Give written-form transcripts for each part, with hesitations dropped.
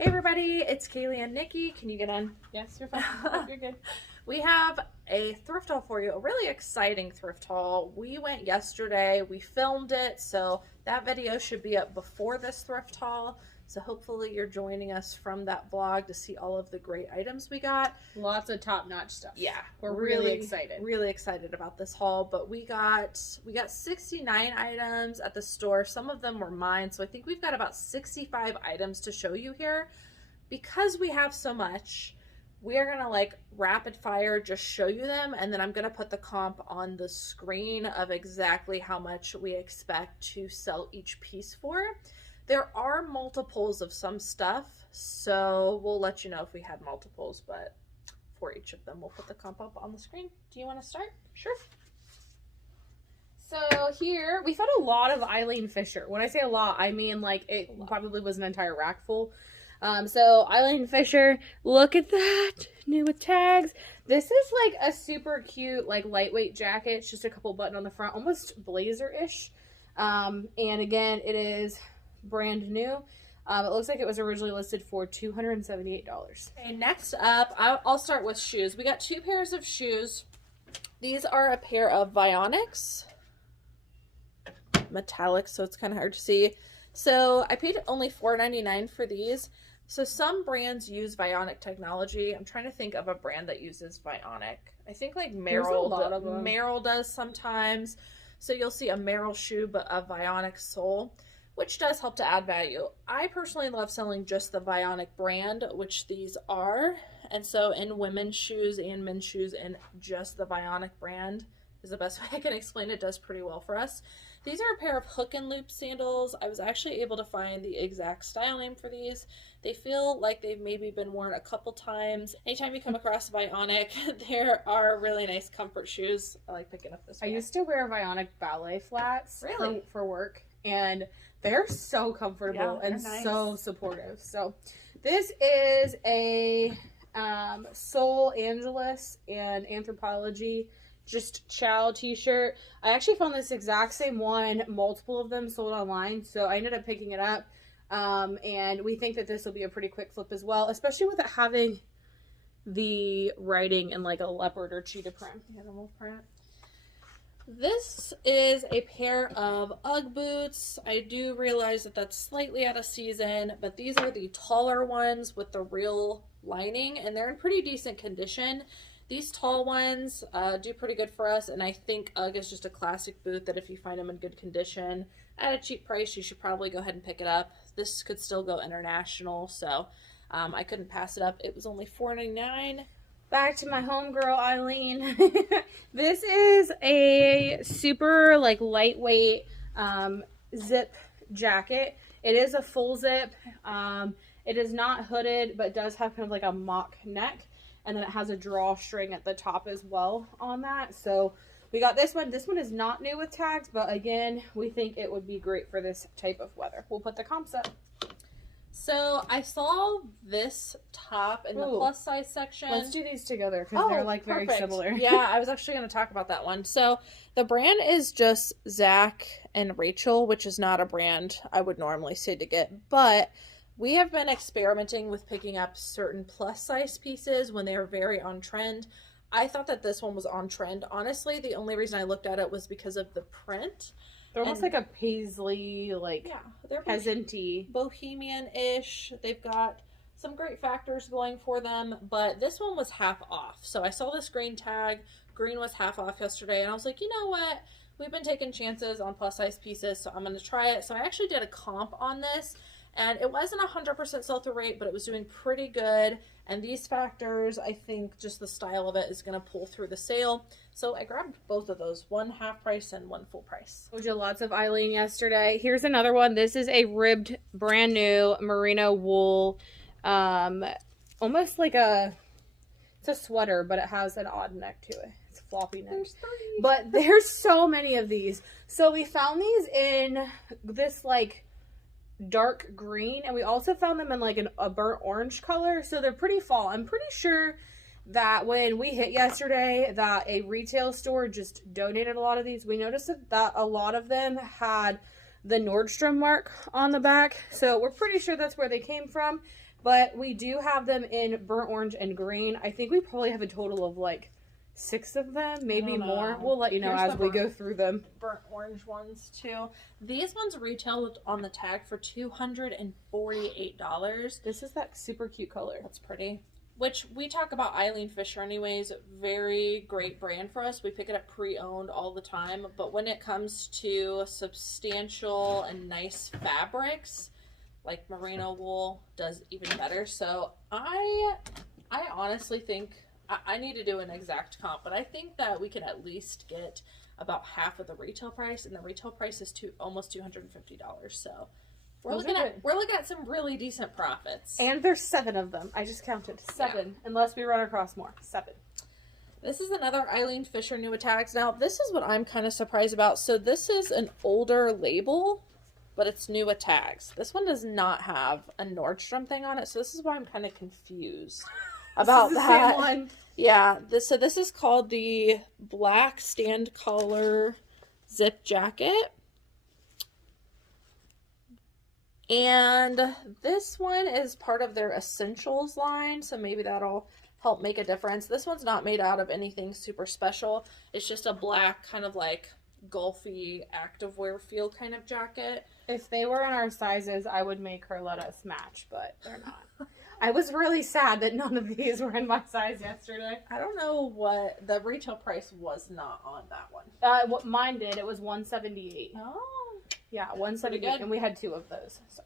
Hey everybody, it's Cayley and Nikki. Can you get in? Yes, you're fine. Oh, you're good. We have a thrift haul for you, a really exciting thrift haul. We went yesterday, we filmed it, so that video should be up before this thrift haul. So hopefully you're joining us from that vlog to see all of the great items we got. Lots of top-notch stuff. Yeah, we're really excited. Really excited about this haul. But we got 69 items at the store. Some of them were mine, so I think we've got about 65 items to show you here. Because we have so much, we are gonna like rapid fire just show you them, and then I'm gonna put the comp on the screen of exactly how much we expect to sell each piece for. There are multiples of some stuff, so we'll let you know if we had multiples, but for each of them, we'll put the comp up on the screen. Do you want to start? Sure. So here, we found a lot of Eileen Fisher. When I say a lot, I mean like it probably was an entire rack full. So Eileen Fisher, look at that, new with tags. This is like a super cute, like lightweight jacket. It's just a couple button on the front, almost blazer-ish. And again, it is brand new. It looks like it was originally listed for $278. Okay, next up, I'll start with shoes. We got two pairs of shoes. These are a pair of Vionics, metallic, so it's kind of hard to see. So I paid only $4.99 for these. So some brands use Vionic technology. I'm trying to think of a brand that uses Vionic. I think like Merrill does sometimes. So you'll see a Merrill shoe, but a Vionic sole, which does help to add value. I personally love selling just the Vionic brand, which these are. And so in women's shoes and men's shoes, and just the Vionic brand is the best way I can explain it. Does pretty well for us. These are a pair of hook and loop sandals. I was actually able to find the exact style name for these. They feel like they've maybe been worn a couple times. Anytime you come across Vionic, there are really nice comfort shoes. I like picking up this one. I used to wear Vionic ballet flats for work, and they're so comfortable and nice. So supportive. So this is a Soul Angeles and Anthropology just Chow t-shirt. I actually found this exact same one, multiple of them sold online, so I ended up picking it up. And we think that this will be a pretty quick flip as well, especially with it having the writing in like a leopard or cheetah print. Animal print. This is a pair of Ugg boots. I do realize that that's slightly out of season, but these are the taller ones with the real lining, and they're in pretty decent condition. These tall ones do pretty good for us, and I think Ugg is just a classic boot that if you find them in good condition at a cheap price, you should probably go ahead and pick it up. This could still go international, so I couldn't pass it up. It was only $4.99. Back to my homegirl, Eileen. This is a super like lightweight zip jacket. It is a full zip. It is not hooded, but does have kind of like a mock neck. And then it has a drawstring at the top as well on that. So we got this one. This one is not new with tags, but again, we think it would be great for this type of weather. We'll put the comps up. So I saw this top in the plus size section. Let's do these together because they're like very similar. Yeah, I was actually going to talk about that one. So the brand is just Zach and Rachel, which is not a brand I would normally say to get, but we have been experimenting with picking up certain plus size pieces when they are very on trend. I thought that this one was on trend. Honestly, the only reason I looked at it was because of the print. They're almost like a paisley, like they're peasant-y. Bohemian-ish. They've got some great factors going for them, but this one was half off. So I saw this green tag. Green was half off yesterday, and I was like, you know what? We've been taking chances on plus size pieces, so I'm going to try it. So I actually did a comp on this. And it wasn't 100% sell-through rate, but it was doing pretty good. And these factors, I think just the style of it is going to pull through the sale. So I grabbed both of those, one half price and one full price. Told you lots of Eileen yesterday. Here's another one. This is a ribbed, brand new merino wool. Almost like it's a sweater, but it has an odd neck to it. It's a floppy neck. There's 3. But there's so many of these. So we found these in this like dark green, and we also found them in like a burnt orange color, so they're pretty fall. I'm pretty sure that when we hit yesterday that a retail store just donated a lot of these. We noticed that a lot of them had the Nordstrom mark on the back, so we're pretty sure that's where they came from. But we do have them in burnt orange and green. I think we probably have a total of like 6 of them, maybe more. We'll let you know as we go through them. Burnt orange ones too. These ones retail on the tag for $248. This is that super cute color. That's pretty. Which we talk about Eileen Fisher anyways. Very great brand for us. We pick it up pre-owned all the time. But when it comes to substantial and nice fabrics, like merino wool does even better. So I honestly think I need to do an exact comp, but I think that we can at least get about half of the retail price, and the retail price is almost $250. So we're looking at some really decent profits. And there's 7 of them. I just counted 7, unless we run across more. 7. This is another Eileen Fisher new tags. Now this is what I'm kind of surprised about. So this is an older label, but it's new tags. This one does not have a Nordstrom thing on it, so this is why I'm kind of confused about that. Same one. Yeah, this is called the Black Stand Collar Zip Jacket. And this one is part of their Essentials line, so maybe that'll help make a difference. This one's not made out of anything super special. It's just a black kind of like golfy activewear feel kind of jacket. If they were in our sizes, I would make her let us match, but they're not. I was really sad that none of these were in my size yesterday. I don't know what the retail price was not on that one. What mine did, it was $178. Oh. Yeah, $178, and we had 2 of those. So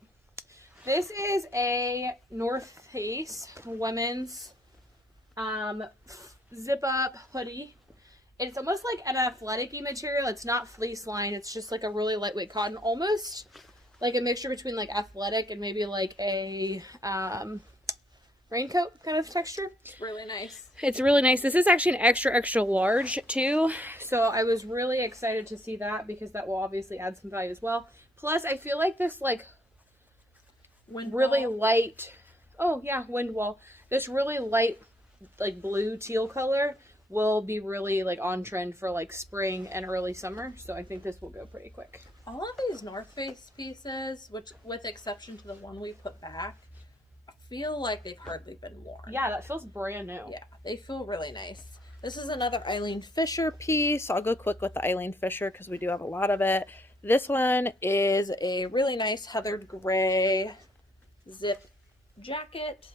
this is a North Face women's zip up hoodie. It's almost like an athletic-y material. It's not fleece lined. It's just like a really lightweight cotton, almost like a mixture between like athletic and maybe like a raincoat kind of texture. It's really nice. It's really nice. This is actually an extra, extra large too. So I was really excited to see that because that will obviously add some value as well. Plus, I feel like this like really light, wind wall. This really light like blue teal color will be really like on trend for like spring and early summer. So I think this will go pretty quick. All of these North Face pieces, which with exception to the one we put back, feel like they've hardly been worn. Yeah, that feels brand new. Yeah, they feel really nice. This is another Eileen Fisher piece. I'll go quick with the Eileen Fisher because we do have a lot of it. This one is a really nice heathered gray zip jacket.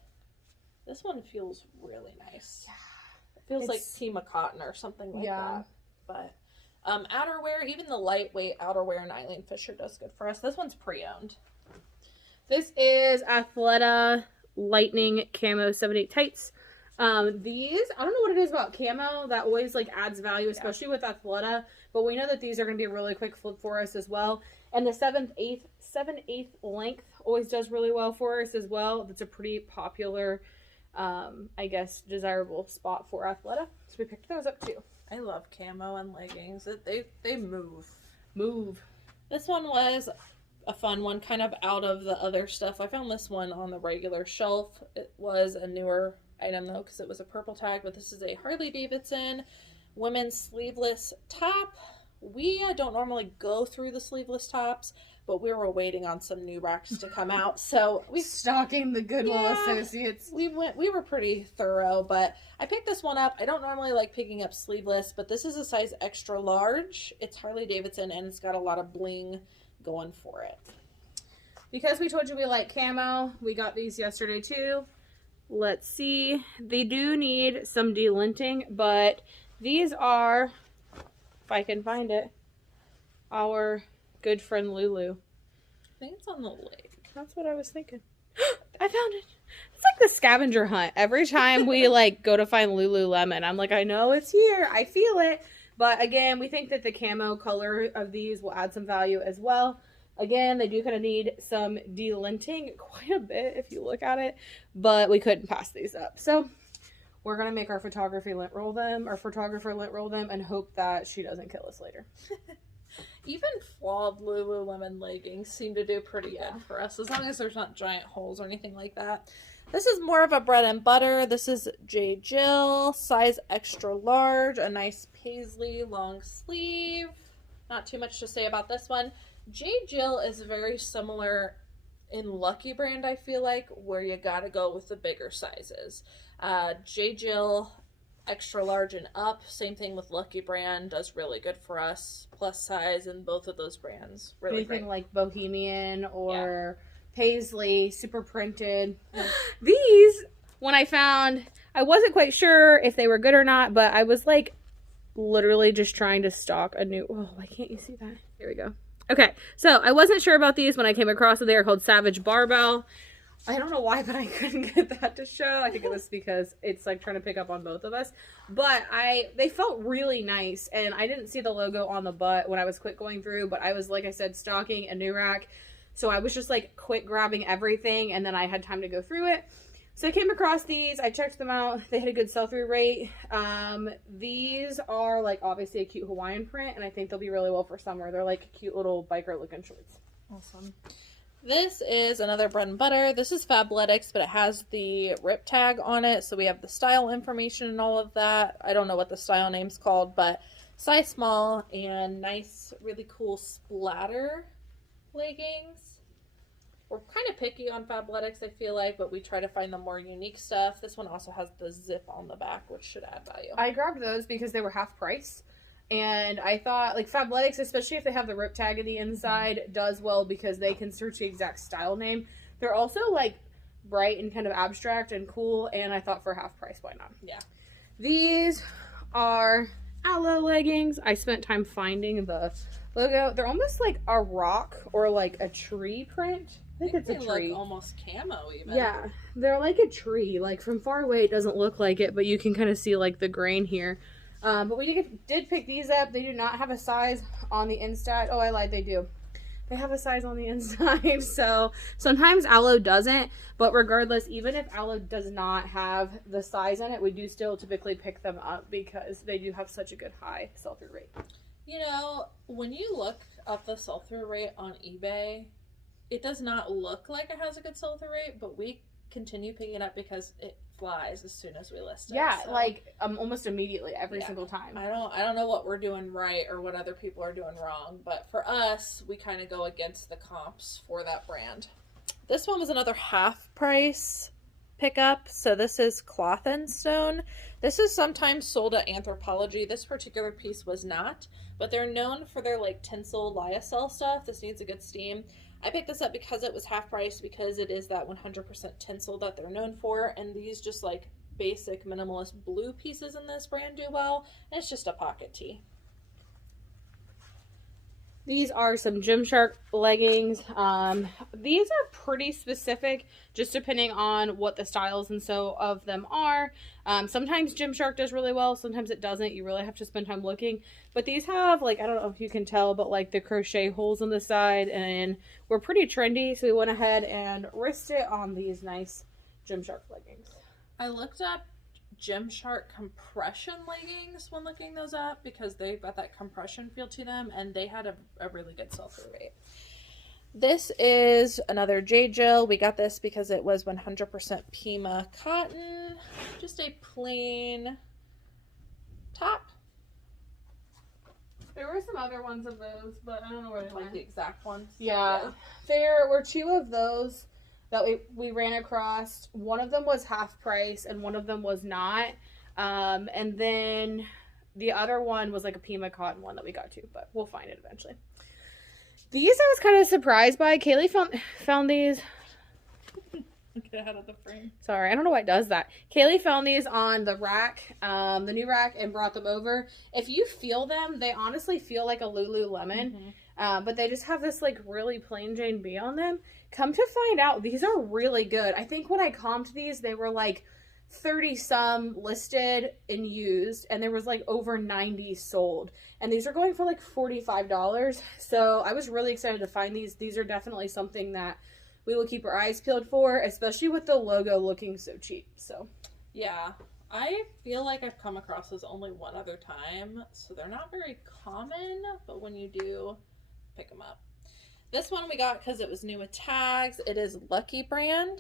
This one feels really nice. Yeah. It feels like Tima cotton or something like that. But outerwear, even the lightweight outerwear in Eileen Fisher does good for us. This one's pre-owned. This is Athleta Lightning Camo 7/8 tights. These, I don't know what it is about camo that always like adds value, especially with Athleta, but we know that these are going to be a really quick flip for us as well. And the 7/8 length always does really well for us as well. That's a pretty popular, I guess, desirable spot for Athleta. So we picked those up too. I love camo and leggings. They move. This one was a fun one, kind of out of the other stuff. I found this one on the regular shelf. It was a newer item though because it was a purple tag, but this is a Harley Davidson women's sleeveless top. We don't normally go through the sleeveless tops, but we were waiting on some new racks to come out, so we stalking the Goodwill associates. We were pretty thorough, but I picked this one up. I don't normally like picking up sleeveless, but this is a size extra large. It's Harley Davidson and it's got a lot of bling going for it. Because we told you we like camo, we got these yesterday too. Let's see. They do need some delinting, but these are, if I can find it, our good friend Lulu. I think it's on the lake. That's what I was thinking. I found it. It's like the scavenger hunt. Every time we like go to find Lululemon, I'm like, I know it's here. I feel it. But again, we think that the camo color of these will add some value as well. Again, they do kind of need some delinting quite a bit if you look at it, but we couldn't pass these up. So we're going to make our photographer lint roll them and hope that she doesn't kill us later. Even flawed Lululemon leggings seem to do pretty good for us, as long as there's not giant holes or anything like that. This is more of a bread and butter. This is J. Jill, size extra large, a nice paisley long sleeve. Not too much to say about this one. J. Jill is very similar in Lucky Brand, I feel like, where you gotta go with the bigger sizes. J. Jill, extra large and up. Same thing with Lucky Brand, does really good for us. Plus size in both of those brands. Really Anything great. like Bohemian or Paisley, super printed. These, when I found, I wasn't quite sure if they were good or not, but I was like literally just trying to stock a new, oh, why can't you see that? Here we go. Okay, so I wasn't sure about these when I came across them. They are called Savage Barbell. I don't know why, but I couldn't get that to show. I think it was because it's like trying to pick up on both of us. But they felt really nice, and I didn't see the logo on the butt when I was quick going through, but I was, like I said, stocking a new rack. So I was just like quick grabbing everything, and then I had time to go through it. So I came across these. I checked them out. They had a good sell-through rate. These are like obviously a cute Hawaiian print, and I think they'll be really well for summer. They're like cute little biker looking shorts. Awesome. This is another bread and butter. This is Fabletics, but it has the rip tag on it, so we have the style information and all of that. I don't know what the style name's called, but size small and nice, really cool splatter leggings. We're kind of picky on Fabletics, I feel like, but we try to find the more unique stuff. This one also has the zip on the back, which should add value. I grabbed those because they were half price. And I thought, like, Fabletics, especially if they have the rip tag in the inside, does well because they can search the exact style name. They're also, like, bright and kind of abstract and cool, and I thought for half price, why not? Yeah. These are Aloe leggings. I spent time finding the logo. They're almost like a rock or, like, a tree print. I think it's a tree. Look almost camo even. Yeah, they're like a tree. Like from far away, it doesn't look like it, but you can kind of see like the grain here. But we did pick these up. They do not have a size on the inside. Oh, I lied. They do. They have a size on the inside. So sometimes Aloe doesn't. But regardless, even if Aloe does not have the size in it, we do still typically pick them up because they do have such a good high sell-through rate. You know, when you look up the sell-through rate on eBay, it does not look like it has a good sell-through rate, but we continue picking it up because it flies as soon as we list it. Yeah, so, like almost immediately every single time. I don't know what we're doing right or what other people are doing wrong, but for us, we kind of go against the comps for that brand. This one was another half price pickup. So this is Cloth and Stone. This is sometimes sold at Anthropologie. This particular piece was not, but they're known for their like tinsel lyocell stuff. This needs a good steam. I picked this up because it was half price because it is that 100% tinsel that they're known for, and these just like basic minimalist blue pieces in this brand do well, and it's just a pocket tee. These are some Gymshark leggings. These are pretty specific, just depending on what the styles and so of them are. Sometimes Gymshark does really well, sometimes it doesn't. You really have to spend time looking. But these have, like, I don't know if you can tell, but like the crochet holes on the side, and we're pretty trendy, so we went ahead and risked it on these nice Gymshark leggings. I looked up Gymshark compression leggings when looking those up because they've got that compression feel to them, and they had a really good sell-through rate. This is another J. Jill. We got this because it was 100% Pima cotton. Just a plain top. There were some other ones of those, but I don't know where they went. Like the exact ones? Yeah. There were two of those that we ran across. One of them was half price and one of them was not. And then the other one was like a Pima cotton one that we got to, but we'll find it eventually. These I was kind of surprised by. Cayley found these. Get out of the frame. Sorry, I don't know why it does that. Cayley found these on the rack, the new rack, and brought them over. If you feel them, they honestly feel like a Lululemon. Mm-hmm. But they just have this like really plain Jane B on them. Come to find out, these are really good. I think when I comped these, they were like 30 some listed and used, and there was like over 90 sold. And these are going for like $45. So I was really excited to find these. These are definitely something that we will keep our eyes peeled for, especially with the logo looking so cheap. So yeah, I feel like I've come across this only one other time, so they're not very common, but when you do, pick them up. This one we got because it was new with tags. It is Lucky Brand.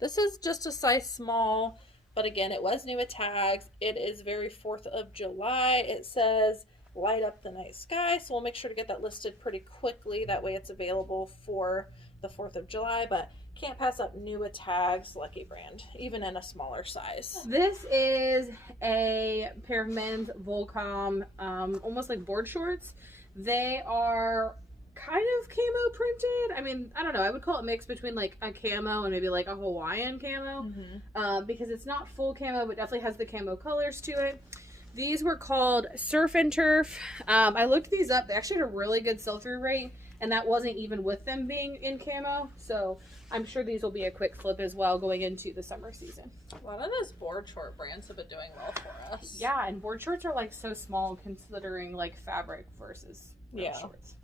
This is just a size small, but again, it was new with tags. It is very 4th of July. It says light up the night sky, so we'll make sure to get that listed pretty quickly. That way it's available for the 4th of July, but can't pass up new with tags, Lucky brand, even in a smaller size. This is a pair of men's Volcom, almost like board shorts. They are kind of camo printed. I mean, I don't know. I would call it mixed between like a camo and maybe like a Hawaiian camo, because it's not full camo, but definitely has the camo colors to it. These were called Surf and Turf. I looked these up. They actually had a really good sell-through rate, and that wasn't even with them being in camo. So I'm sure these will be a quick flip as well going into the summer season. A lot of those board short brands have been doing well for us. Yeah, and board shorts are like so small considering like fabric versus shorts.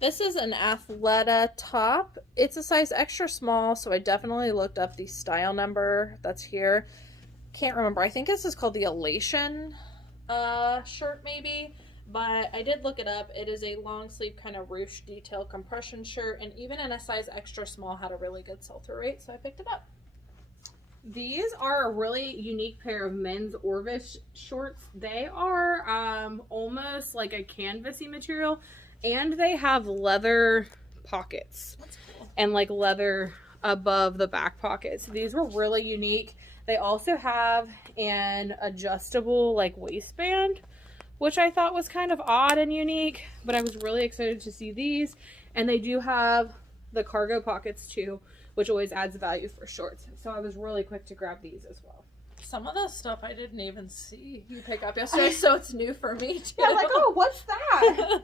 This is an athleta top. It's a size extra small, so I definitely looked up the style number that's here. Can't remember. I think this is called the Elation shirt maybe, but I did look it up. It is a long sleeve kind of ruche detail compression shirt, and even in a size extra small had a really good sell-through rate, so I picked it up. These are a really unique pair of men's Orvis shorts. They are almost like a canvasy material, and they have leather pockets. That's cool. And like leather above the back pockets. These were really unique. They also have an adjustable like waistband, which I thought was kind of odd and unique, but I was really excited to see these. And they do have the cargo pockets too, which always adds value for shorts. So I was really quick to grab these as well. Some of the stuff I didn't even see you pick up yesterday, so it's new for me too. Yeah, like, oh, what's that?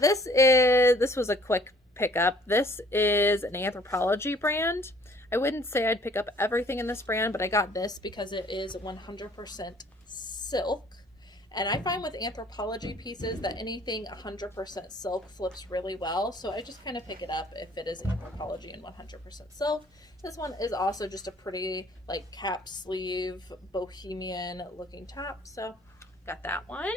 This was a quick pickup. This is an Anthropologie brand. I wouldn't say I'd pick up everything in this brand, but I got this because it is 100% silk. And I find with Anthropologie pieces that anything 100% silk flips really well. So I just kind of pick it up if it is Anthropologie and 100% silk. This one is also just a pretty like cap sleeve, bohemian looking top. So got that one.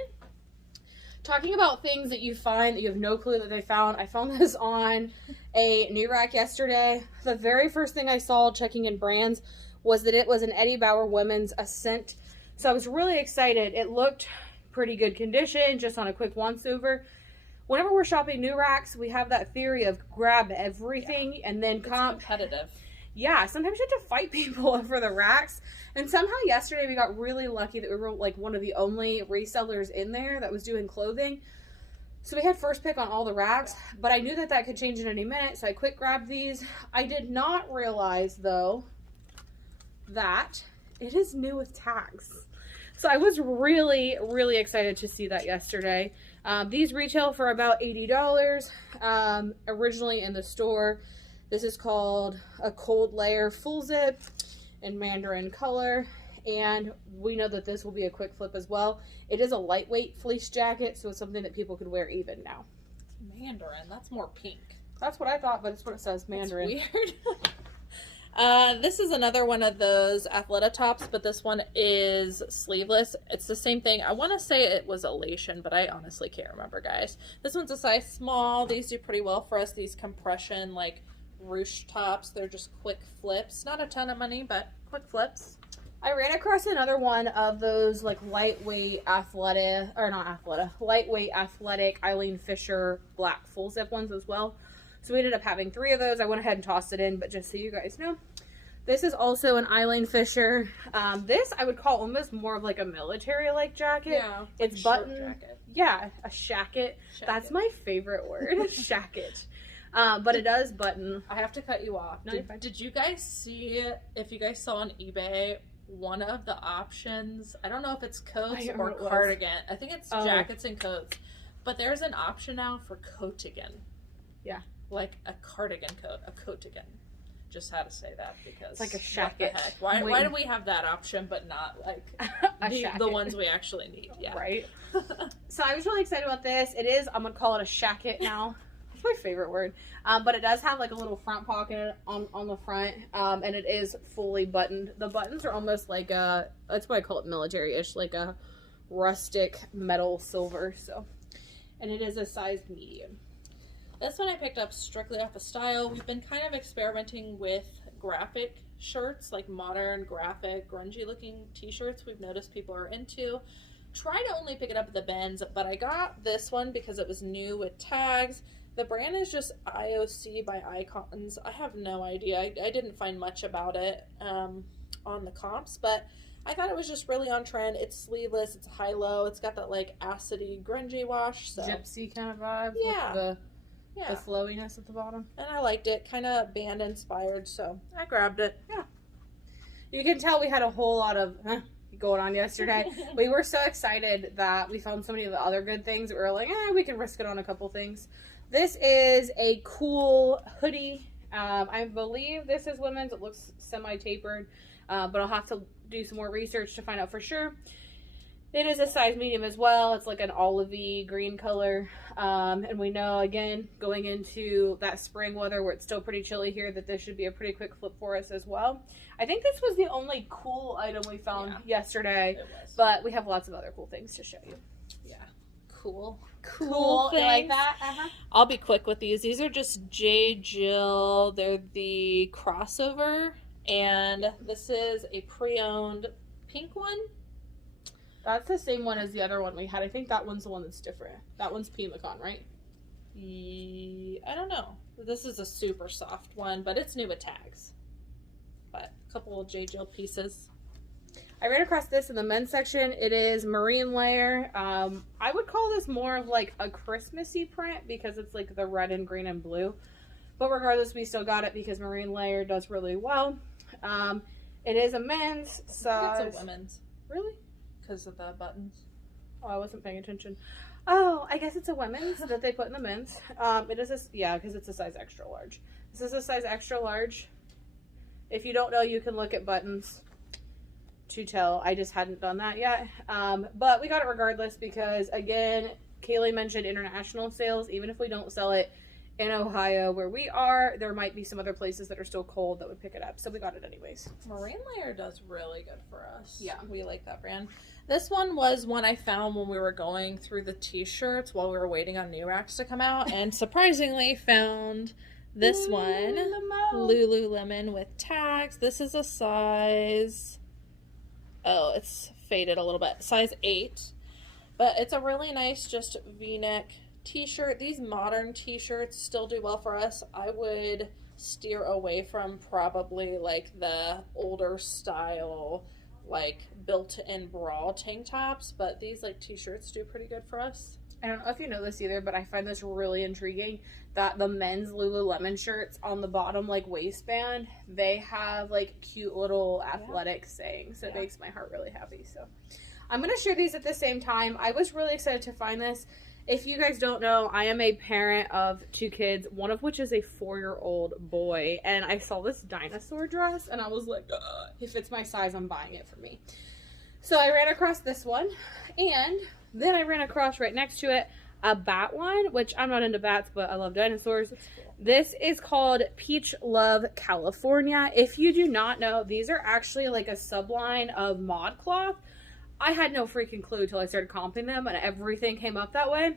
Talking about things that you find that you have no clue that they found. I found this on a new rack yesterday. The very first thing I saw checking in brands was that it was an Eddie Bauer women's Ascent. So I was really excited. It looked pretty good condition, just on a quick once over. Whenever we're shopping new racks, we have that theory of grab everything and then comp. It's competitive. Yeah, sometimes you have to fight people over the racks. And somehow yesterday we got really lucky that we were like one of the only resellers in there that was doing clothing. So we had first pick on all the racks, but I knew that that could change in any minute, so I quick grabbed these. I did not realize though that it is new with tags. So I was really, really excited to see that yesterday. These retail for about $80 originally in the store. This is called a cold layer full zip in mandarin color, and we know that this will be a quick flip as well. It is a lightweight fleece jacket, so it's something that people could wear even now. Mandarin, that's more pink. That's what I thought, but it's what it says, mandarin. That's weird. This is another one of those athleta tops, but this one is sleeveless. It's the same thing. I want to say it was Elation, but I honestly can't remember, guys. This one's a size small. These do pretty well for us. These compression, like, ruche tops. They're just quick flips. Not a ton of money, but quick flips. I ran across another one of those like lightweight lightweight athletic Eileen Fisher black full zip ones as well. So we ended up having 3 of those. I went ahead and tossed it in, but just so you guys know, this is also an Eileen Fisher. This I would call almost more of like a military like jacket. Yeah, it's button jacket. Yeah, a shacket. That's my favorite word, shacket. But it does button. I have to cut you off. No, did you guys see, if you guys saw on eBay, one of the options, I don't know if it's coats or cardigan. I think it's jackets and coats. But there's an option now for coatigan. Yeah. Like a cardigan coat, a coatigan. Just had to say that because it's like a shacket. Why do we have that option but not like the ones we actually need? Yeah. Right. So I was really excited about this. It is, I'm gonna call it a shacket now. It's my favorite word. But it does have like a little front pocket on the front, and it is fully buttoned. The buttons are almost like that's why I call it military-ish, like a rustic metal silver. So, and it is a size medium. This one I picked up strictly off of style. We've been kind of experimenting with graphic shirts, like modern, graphic, grungy looking t-shirts we've noticed people are into. Try to only pick it up at the bins, but I got this one because it was new with tags. The brand is just IOC by Icons. I have no idea. I didn't find much about it on the comps, but I thought it was just really on trend. It's sleeveless. It's high-low. It's got that, like, acidy, grungy wash. So. Gypsy kind of vibe. Yeah. With the flowiness at the bottom. And I liked it. Kind of band-inspired, so I grabbed it. Yeah. You can tell we had a whole lot of going on yesterday. We were so excited that we found so many of the other good things. We were like, we can risk it on a couple things. This is a kuhl hoodie. I believe this is women's. It looks semi-tapered, but I'll have to do some more research to find out for sure. It is a size medium as well. It's like an olivey green color. And we know, again, going into that spring weather where it's still pretty chilly here, that this should be a pretty quick flip for us as well. I think this was the only cool item we found yesterday, but we have lots of other cool things to show you. Yeah. Cool. Cool. You like that? Uh-huh. I'll be quick with these. These are just J. Jill. They're the crossover, and this is a pre-owned pink one. That's the same one as the other one we had. I think that one's the one that's different. That one's Pimacon, right? I don't know. This is a super soft one, but it's new with tags. But a couple of J. Jill pieces. I ran across this in the men's section. It is marine layer. I would call this more of like a Christmassy print because it's like the red and green and blue. But regardless, we still got it because marine layer does really well. It is a men's size. It's a women's. Really? Because of the buttons. Oh, I wasn't paying attention. Oh, I guess it's a women's that they put in the men's. It is because it's a size extra large. This is a size extra large. If you don't know, you can look at buttons to tell. I just hadn't done that yet. But we got it regardless because, again, Cayley mentioned international sales. Even if we don't sell it in Ohio where we are, there might be some other places that are still cold that would pick it up. So we got it anyways. Marine layer does really good for us. Yeah. We like that brand. This one was one I found when we were going through the t-shirts while we were waiting on new racks to come out, and surprisingly found this one, Lululemon with tags. This is a size, it's faded a little bit, size 8, but it's a really nice just v-neck t-shirt. These modern t-shirts still do well for us. I would steer away from probably like the older style, like built-in bra tank tops, but these like t-shirts do pretty good for us. I don't know if you know this either, but I find this really intriguing that the men's Lululemon shirts on the bottom, like waistband, they have like cute little athletic sayings. It makes my heart really happy. So I'm going to share these at the same time. I was really excited to find this. If you guys don't know, I am a parent of 2 kids, one of which is a 4-year-old boy, and I saw this dinosaur dress, and I was like, if it's my size, I'm buying it for me. So I ran across this one, and then I ran across right next to it a bat one, which I'm not into bats, but I love dinosaurs. Cool. This is called Peach Love California. If you do not know, these are actually like a subline of ModCloth. I had no freaking clue until I started comping them, and everything came up that way.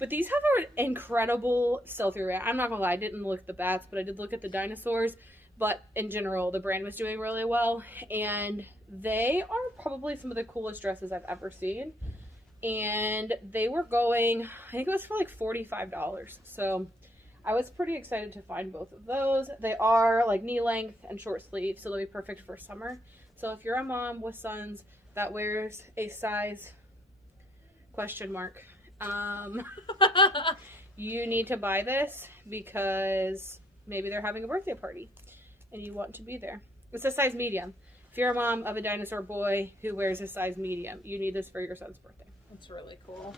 But these have an incredible sell-through rate. I'm not gonna lie, I didn't look at the bats, but I did look at the dinosaurs. But in general, the brand was doing really well, and they are probably some of the coolest dresses I've ever seen. And they were going, I think it was for like $45. So I was pretty excited to find both of those. They are like knee length and short sleeve, so they'll be perfect for summer. So if you're a mom with sons that wears a size ? You need to buy this because maybe they're having a birthday party and you want to be there. It's a size medium. If you're a mom of a dinosaur boy who wears a size medium, you need this for your son's birthday. That's really cool.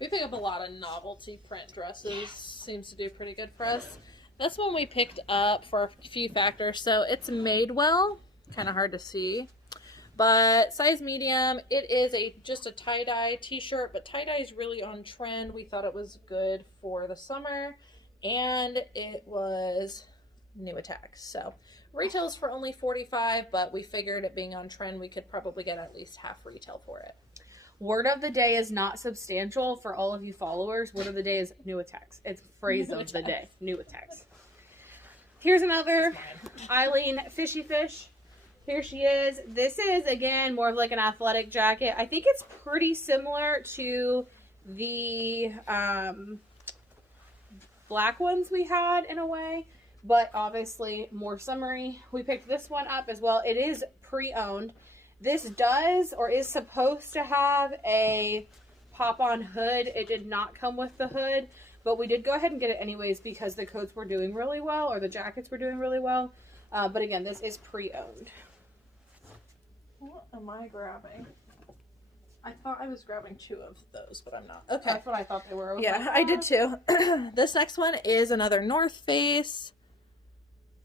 We pick up a lot of novelty print dresses. Seems to do pretty good for us. This one we picked up for a few factors. So it's made well. Kind of hard to see. But size medium. It is just a tie-dye t-shirt, but tie-dye is really on trend. We thought it was good for the summer. And it was new attacks. So retails for only $45, but we figured it being on trend, we could probably get at least half retail for it. Word of the day is not substantial for all of you followers. Word of the day is new attacks. It's phrase of the day. New attacks. Here's another Eileen Fishy Fish. Here she is. This is, again, more of like an athletic jacket. I think it's pretty similar to the black ones we had in a way, but obviously more summery. We picked this one up as well. It is pre-owned. This does or is supposed to have a pop-on hood. It did not come with the hood, but we did go ahead and get it anyways because the coats were doing really well, or the jackets were doing really well. But again, this is pre-owned. What am I grabbing? I thought I was grabbing 2 of those, but I'm not. Okay. That's what I thought they were. Yeah, I did too. This next one is another North Face.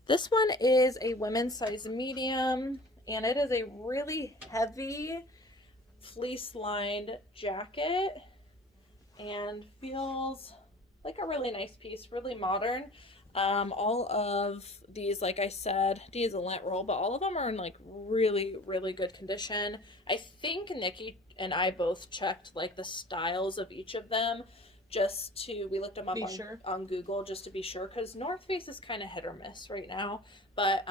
This one is a women's size medium, and it is a really heavy fleece lined jacket and feels like a really nice piece, really modern. All of these, like I said, diesel lint roll, but all of them are in like really, really good condition. I think Nikki and I both checked like the styles of each of them we looked them up on Google just to be sure, because North Face is kind of hit or miss right now, but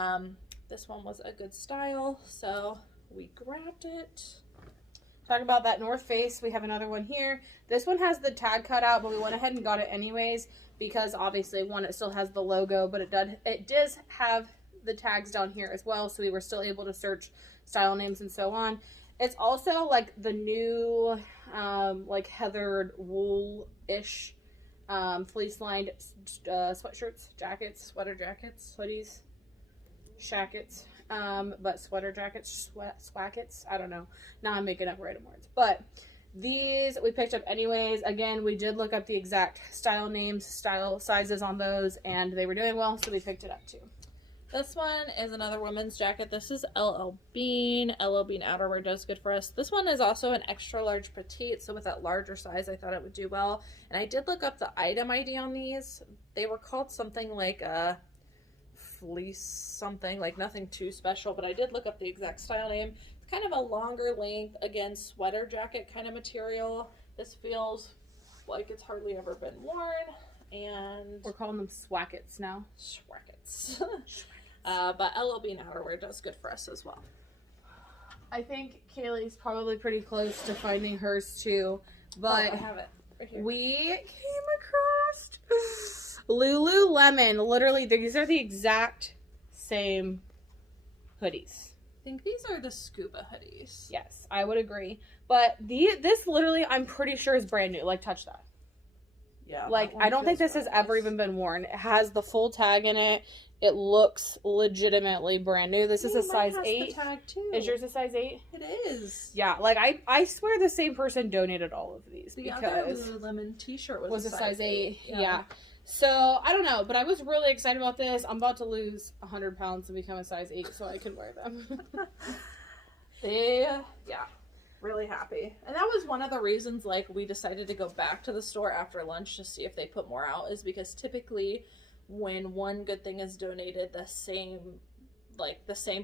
this one was a good style, so we grabbed it. Talking about that North Face, we have another one here. This one has the tag cut out, but we went ahead and got it anyways because obviously, one, it still has the logo, but it does have the tags down here as well, so we were still able to search style names and so on. It's also like the new like heathered wool-ish fleece-lined sweatshirts, jackets, sweater jackets, hoodies, shackets. But sweater jackets, swackets, I don't know. Now I'm making up random words. But these we picked up anyways. Again, we did look up the exact style names, style sizes on those, and they were doing well, so we picked it up too. This one is another women's jacket. This is LL Bean. LL Bean outerwear does good for us. This one is also an extra large petite, so with that larger size, I thought it would do well. And I did look up the item ID on these. They were called something like a fleece something, like nothing too special, but I did look up the exact style name. It's kind of a longer length, again, sweater jacket kind of material. This feels like it's hardly ever been worn, and we're calling them swackets now. Swackets. But LL Bean outerwear does good for us as well. I think Cayley's probably pretty close to finding hers too, but I have it right here. We came across Lululemon. Literally, these are the exact same hoodies. I think these are the scuba hoodies. Yes, I would agree. But this literally, I'm pretty sure is brand new. Like, touch that. Yeah. Like, I don't think this has ever even been worn. It has the full tag in it. It looks legitimately brand new. This is a size 8. Tag too. Is yours a size 8? It is. Yeah, like I swear the same person donated all of these because the Lululemon t-shirt was a size 8. Yeah. Yeah. So, I don't know, but I was really excited about this. I'm about to lose 100 pounds and become a size 8 so I can wear them. Yeah, really happy. And that was one of the reasons, like, we decided to go back to the store after lunch to see if they put more out, is because typically when one good thing is donated, the same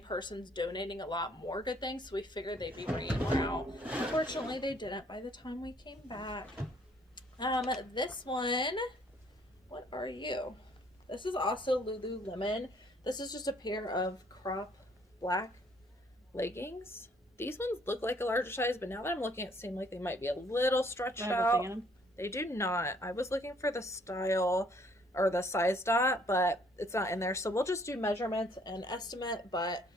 person's donating a lot more good things, so we figured they'd be bringing more out. Unfortunately, they didn't by the time we came back. This one, what are you? This is also Lululemon. This is just a pair of crop black leggings. These ones look like a larger size, but now that I'm looking, it seems like they might be a little stretched out. They do not. I was looking for the style or the size dot, but it's not in there. So we'll just do measurements and estimate, but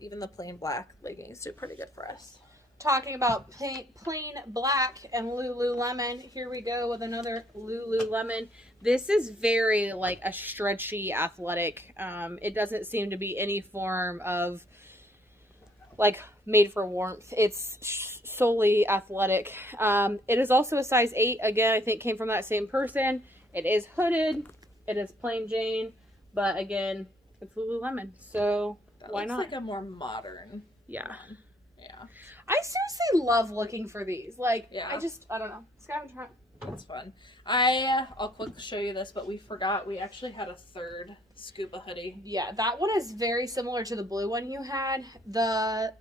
even the plain black leggings do pretty good for us. Talking about plain black and Lululemon, here we go with another Lululemon. This is very like a stretchy athletic. It doesn't seem to be any form of like made for warmth. It's solely athletic. It is also a size 8. Again, I think came from that same person. It is hooded. It is plain Jane, but again, it's Lululemon. So why not? Like a more modern. Yeah. Yeah. I seriously love looking for these. Like, yeah. I don't know. Scavenger hunt. It's fun. I'll quick show you this, but we forgot we actually had a third scuba hoodie. Yeah, that one is very similar to the blue one you had. The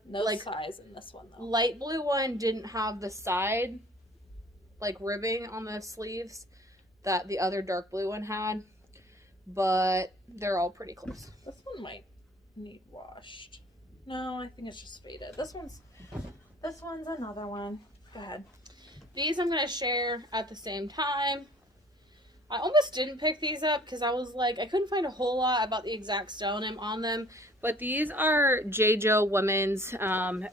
size in this one though. Light blue one didn't have the side like ribbing on the sleeves that the other dark blue one had, but they're all pretty close. This one might need washed. No, I think it's just faded. This one's another one. Go ahead. These I'm going to share at the same time. I almost didn't pick these up because I was like, I couldn't find a whole lot about the exact style name on them. But these are J. Jill women's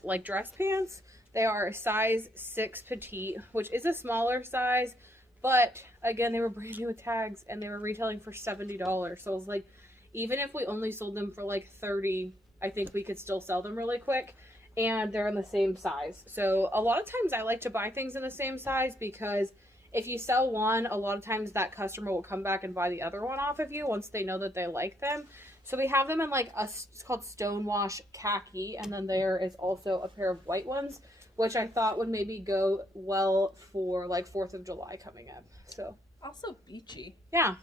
like dress pants. They are size 6 petite, which is a smaller size. But again, they were brand new with tags and they were retailing for $70. So I was like, even if we only sold them for like $30, I think we could still sell them really quick. And they're in the same size. So a lot of times I like to buy things in the same size because if you sell one, a lot of times that customer will come back and buy the other one off of you once they know that they like them. So we have them in like it's called Stonewash Khaki. And then there is also a pair of white ones, which I thought would maybe go well for like 4th of July coming up. So also beachy. Yeah.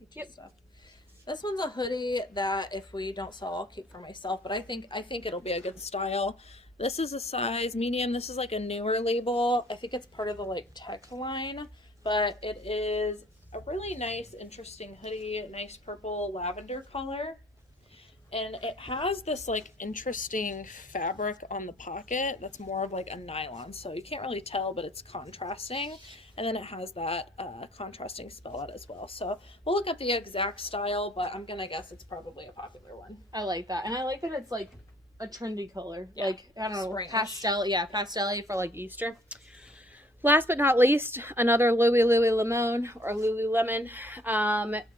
Beachy stuff. This one's a hoodie that if we don't sell, I'll keep for myself. But I think it'll be a good style. This is a size medium. This is like a newer label. I think it's part of the like tech line. But it is a really nice, interesting hoodie. Nice purple lavender color. And it has this like interesting fabric on the pocket that's more of like a nylon. So you can't really tell, but it's contrasting. And then it has that contrasting spell out as well. So we'll look up the exact style, but I'm going to guess it's probably a popular one. I like that. And I like that it's like a trendy color. Yeah. Like, I don't know, spring-ish. pastel. Yeah, pastel for like Easter. Last but not least, another Lululemon.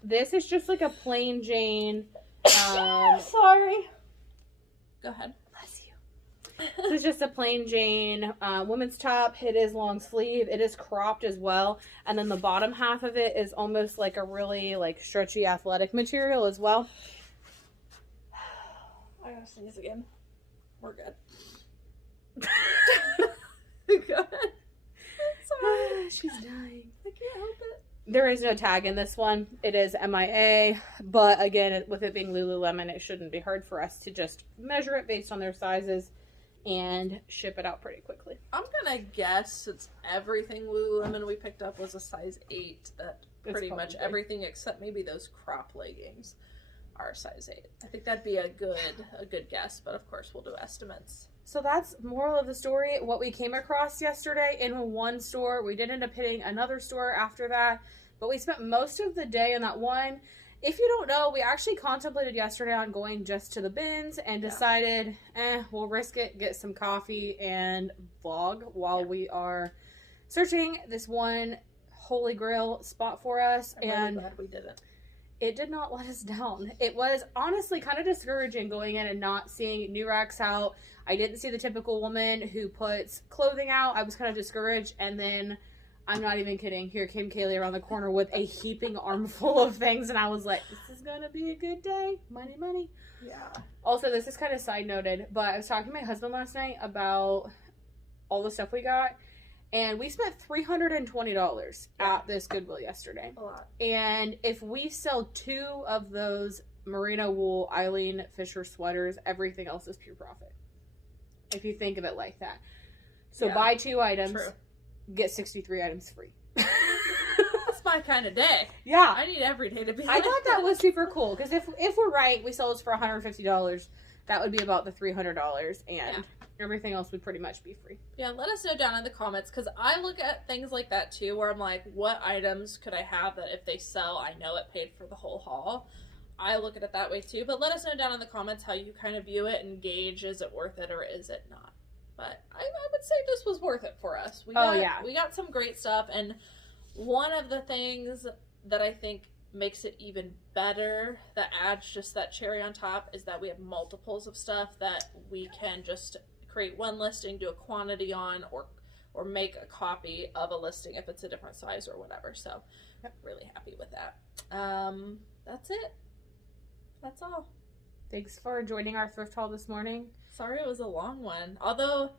This is just like a plain Jane. Sorry. Go ahead. Bless you. This is just a plain Jane women's top. It is long sleeve. It is cropped as well. And then the bottom half of it is almost like a really like stretchy athletic material as well. I gotta sneeze again. We're good. Go ahead. Sorry. She's dying. I can't help it. There is no tag in this one. It is MIA, but again, with it being Lululemon, it shouldn't be hard for us to just measure it based on their sizes and ship it out pretty quickly. I'm gonna guess since everything Lululemon we picked up was a size 8, that pretty much everything except maybe those crop leggings are size 8. I think that'd be a good guess, but of course we'll do estimates. So that's moral of the story. What we came across yesterday in one store. We did end up hitting another store after that, but we spent most of the day in that one. If you don't know, we actually contemplated yesterday on going just to the bins and decided, we'll risk it, get some coffee and vlog while we are searching this one holy grail spot for us. I'm and really glad we didn't. It did not let us down. It was honestly kind of discouraging going in and not seeing new racks out. I didn't see the typical woman who puts clothing out. I was kind of discouraged. And then, I'm not even kidding, here came Cayley around the corner with a heaping armful of things. And I was like, this is going to be a good day. Money, money. Yeah. Also, this is kind of side noted, but I was talking to my husband last night about all the stuff we got. And we spent $320 at this Goodwill yesterday. A lot. And if we sell 2 of those merino wool Eileen Fisher sweaters, everything else is pure profit. If you think of it like that. So buy 2 items, get 63 items free. That's my kind of day. Yeah. I need every day to be I thought that was super cool. Because if we're right, we sell this for $150. That would be about the $300. And everything else would pretty much be free. Yeah, let us know down in the comments, because I look at things like that too, where I'm like, what items could I have that if they sell, I know it paid for the whole haul. I look at it that way too, but let us know down in the comments how you kind of view it and gauge, is it worth it or is it not? But I would say this was worth it for us. We got some great stuff, and one of the things that I think makes it even better, that adds just that cherry on top, is that we have multiples of stuff that we can just create one listing, do a quantity on, or make a copy of a listing if it's a different size or whatever. So really happy with that. That's it. That's all. Thanks for joining our thrift haul this morning. Sorry it was a long one. Although,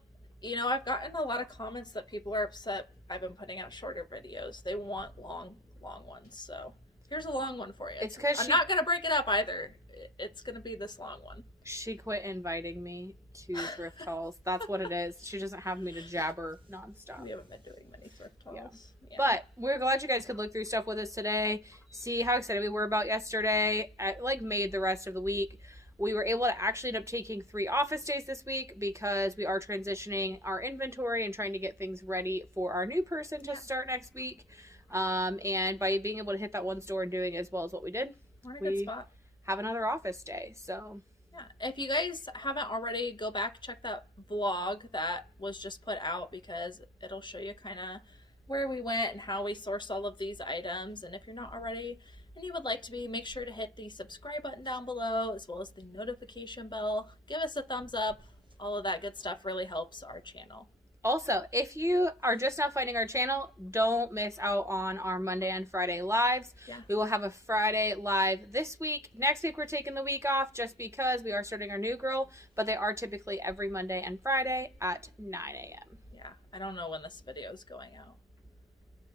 you know, I've gotten a lot of comments that people are upset I've been putting out shorter videos. They want long ones. So here's a long one for you. It's because I'm not going to break it up either. It's going to be this long one. She quit inviting me to thrift hauls. That's what it is. She doesn't have me to jabber nonstop. We haven't been doing many thrift hauls. Yeah. But we're glad you guys could look through stuff with us today. See how excited we were about yesterday. It made the rest of the week. We were able to actually end up taking 3 office days this week because we are transitioning our inventory and trying to get things ready for our new person to start next week. And by being able to hit that one store and doing as well as what we did, we're in a good spot. Have another office day. So yeah, if you guys haven't already, go back, check that vlog that was just put out, because it'll show you kind of where we went and how we sourced all of these items. And if you're not already and you would like to be, make sure to hit the subscribe button down below, as well as the notification bell. Give us a thumbs up. All of that good stuff really helps our channel. Also, if you are just now finding our channel, don't miss out on our Monday and Friday lives. Yeah. We will have a Friday live this week. Next week, we're taking the week off just because we are starting our new girl, but they are typically every Monday and Friday at 9 a.m. Yeah, I don't know when this video is going out.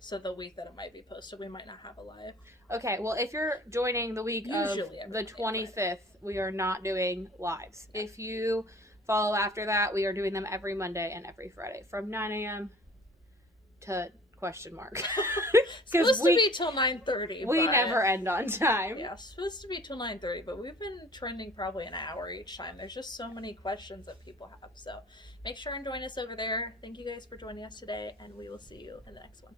So the week that it might be posted, we might not have a live. Okay, well, if you're joining the week of the 25th, we are not doing lives. Yeah. If you follow after that, we are doing them every Monday and every Friday from 9 a.m. to question mark. Supposed to be till 9:30. We never end on time. Yeah, supposed to be till 9:30, but we've been trending probably an hour each time. There's just so many questions that people have. So make sure and join us over there. Thank you guys for joining us today, and we will see you in the next one.